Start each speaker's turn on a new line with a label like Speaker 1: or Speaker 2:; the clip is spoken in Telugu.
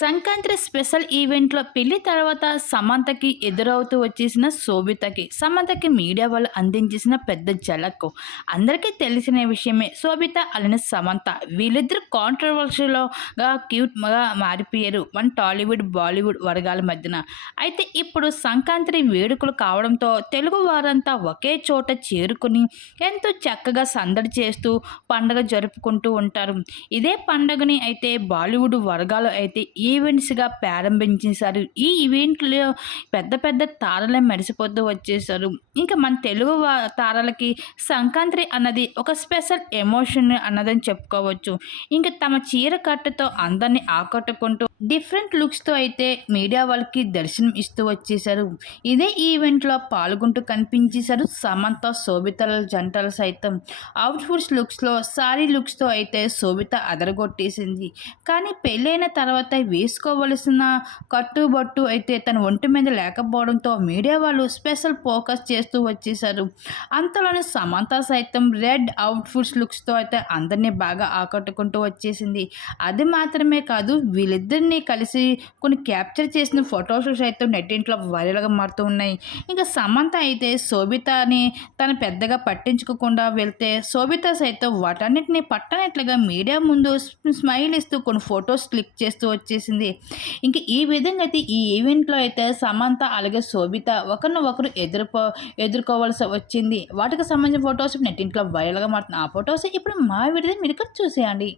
Speaker 1: సంక్రాంతి స్పెషల్ ఈవెంట్లో పెళ్ళి తర్వాత సమంతకి ఎదురవుతూ వచ్చేసిన శోభితకి సమంతకి మీడియా వాళ్ళు అందించేసిన పెద్ద జలక్కు. అందరికీ తెలిసిన విషయమే శోభిత అలాని సమంత. వీళ్ళిద్దరు కాంట్రవర్షియల్గా క్యూట్గా మారిపోయారు. మన టాలీవుడ్ బాలీవుడ్ వర్గాల మధ్యన. అయితే ఇప్పుడు సంక్రాంతి వేడుకలు కావడంతో తెలుగు వారంతా ఒకే చోట చేరుకుని ఎంతో చక్కగా సందడి చేస్తూ పండగ జరుపుకుంటూ ఉంటారు. ఇదే పండగని అయితే బాలీవుడ్ వర్గాలు అయితే ఈ ఈవెంట్స్గా ప్రారంభించేశారు. ఈ ఈవెంట్లో పెద్ద పెద్ద తారలే మెరిసిపోతూ వచ్చేసారు ఇంకా మన తెలుగు తారలకి సంక్రాంతి అన్నది ఒక స్పెషల్ ఎమోషన్ అన్నదని చెప్పుకోవచ్చు. ఇంకా తమ చీర కట్టుతో అందరినీ ఆకట్టుకుంటూ డిఫరెంట్ లుక్స్తో అయితే మీడియా వాళ్ళకి దర్శనం ఇస్తూ వచ్చేసారు ఇదే ఈవెంట్లో పాల్గొంటూ కనిపించేశారు సమంత శోభితల జంటలు సైతం. అవుట్ఫుట్స్ లుక్స్లో సారీ లుక్స్తో అయితే శోభిత అదరగొట్టేసింది. కానీ పెళ్ళైన తర్వాత వేసుకోవలసిన కట్టుబట్టు అయితే తన ఒంటి మీద లేకపోవడంతో మీడియా వాళ్ళు స్పెషల్ ఫోకస్ చేస్తూ వచ్చేసారు అంతలోనే సమంత సైతం రెడ్ అవుట్ఫిట్స్ లుక్స్తో అయితే అందరినీ బాగా ఆకట్టుకుంటూ వచ్చేసింది. అది మాత్రమే కాదు వీళ్ళిద్దరినీ కలిసి కొన్ని క్యాప్చర్ చేసిన ఫోటోషూట్స్ సైతం నెట్టింట్లో వైరల్గా మారుతూ ఉన్నాయి. ఇంకా సమంత అయితే శోభితని తను పెద్దగా పట్టించుకోకుండా వెళ్తే శోభిత సైతం వాటన్నిటిని పట్టనట్లుగా మీడియా ముందు స్మైల్ ఇస్తూ కొన్ని ఫొటోస్ క్లిక్ చేస్తూ వచ్చేసి చేసింది. ఇంకా ఈ విధంగా అయితే ఈ ఈవెంట్లో అయితే సమంత అలాగే శోభిత ఒకరిని ఒకరు ఎదుర్కో ఎదుర్కోవాల్సి వచ్చింది. వాటికి సంబంధించిన ఫొటోస్ నెట్టింట్లో వైరల్గా మారుతుంది ఆ ఫొటోస్ ఇప్పుడు మా విడిది మీరు ఇక్కడ చూసేయండి.